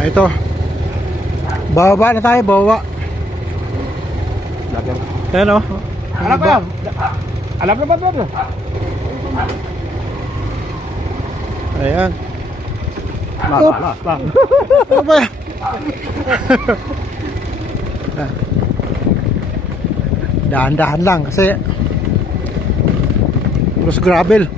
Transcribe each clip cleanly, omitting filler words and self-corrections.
Ito. Bababa na tayo, bababa. Ayan o. Alam ba yan? Alam na ba ito? Ayan. Lang. Ano ba yan? Dahan-dahan lang kasi terus gravel.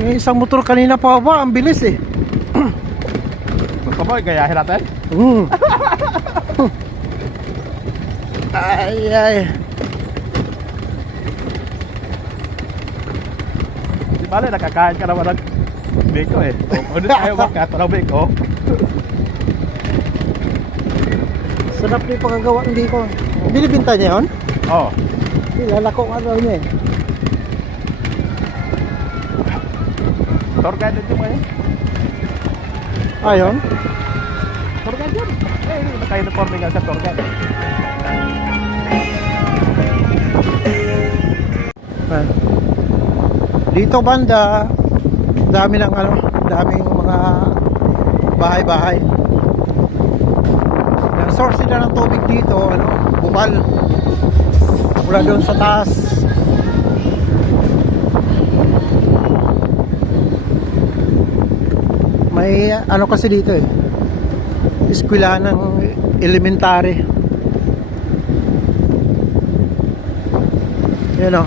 May isang motor kanina pa ba? Ang bilis eh. Gusto mo, gayahin natin? Ay, ay. Di bale, nakakain ka naman ng biko eh. O, ano tayo magkato ng biko? Sarap na yung pagkagawa, hindi ko. Binibinta niya yun? Oo. Lalako nga daw niya eh. Tour guide din mo eh. Ayun. Tour guide yun. Eh, naka-uniforme nga sa tour guide. Dito banda, dami ng ano, daming mga bahay-bahay. Ang source nila ng tubig dito, ano, bukal. Mula doon sa taas. May ano kasi dito eh, eskwelahan ng elementary. Yan o.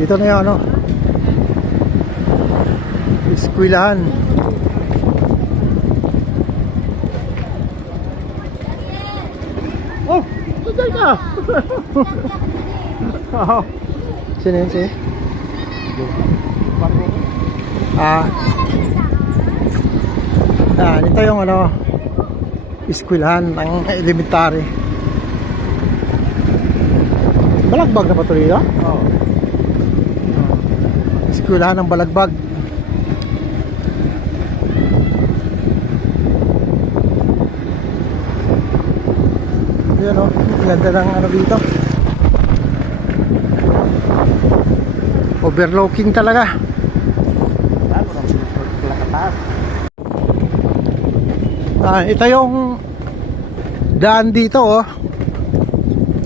Dito na yung ano, eskwelahan. Oh! Saan ka? Oh. Sino yun siya? Ito yung ano, eskwelahan ng elementary. Balagbag na patuloy yun? Oo. Eskwelahan ng Balagbag. Yan o, ganda ng ano dito. Overlooking talaga. Ito yung daan dito oh.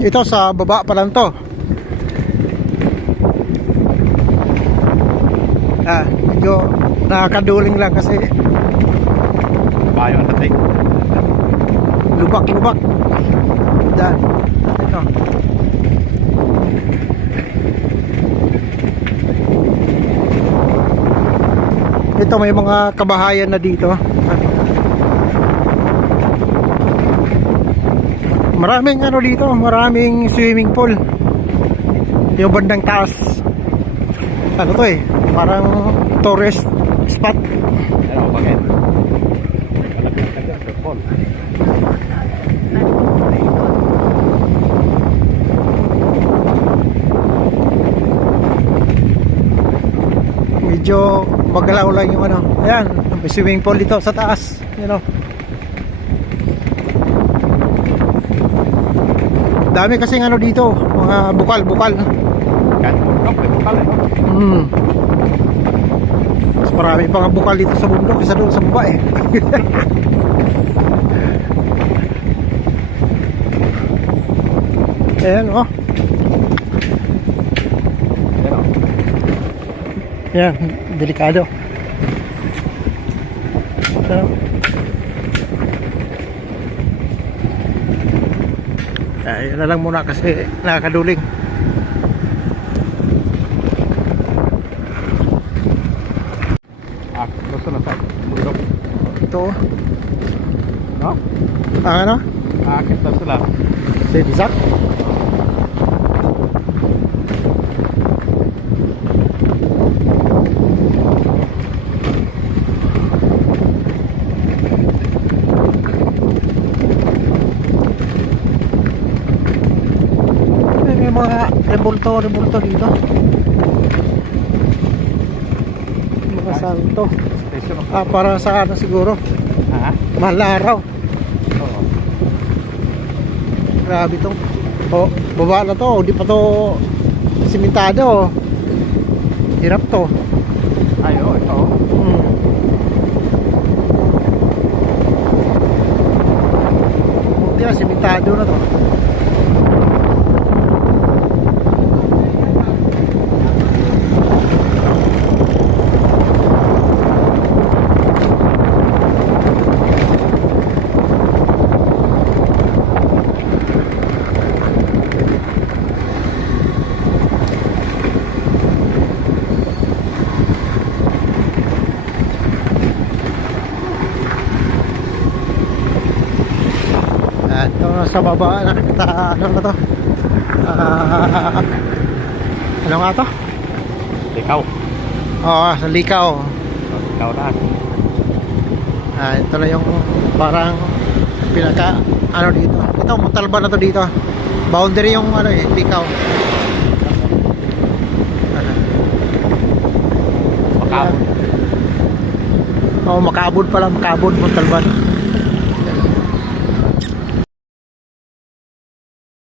Ito sa baba pa lang to. Medyo nakakaduling lang kasi Bayo ang dating. lubak-lubak. Daan. Ito. Ito may mga kabahayan na dito. Maraming ano dito, maraming swimming pool. Yung bandang taas. Ano to eh, parang tourist spot. Ano, bakit? Malapit ka dyan, football. Medyo magalaw lang yung ano. Ayan, may swimming pool dito sa taas. You know. Dami kasing ano dito, mga bukal-bukal. Kahit bundok, may bukal eh. Mas marami pa nga bukal dito sa bundok kaysa doon sa baba eh. Ayan oh. Ayan, delikado. Ayan. Yun na lang muna kasi nakakaduling. Gusto na sa bundok. Ito. No? Ano? Akit na sila. Si Bisak? May mga rebulto dito. Saan to? Station of Para sa ano siguro. Ha? Mahal na araw. Oo. Grabe to. Oh, baba na to. Di pa to simentado. Hirap to. Ay, oo, ito. Hmm. Buti na simentado na to. Ito sa baba nakita ano na to, ano nga to? Ikaw. Oo, sa Likaw. Ikaw na. Ito na yung parang pinaka ano dito, ito Montalban na to dito, boundary yung ano eh, Likaw. Makabot. Oo, Makabud pala, Makabud, Montalban.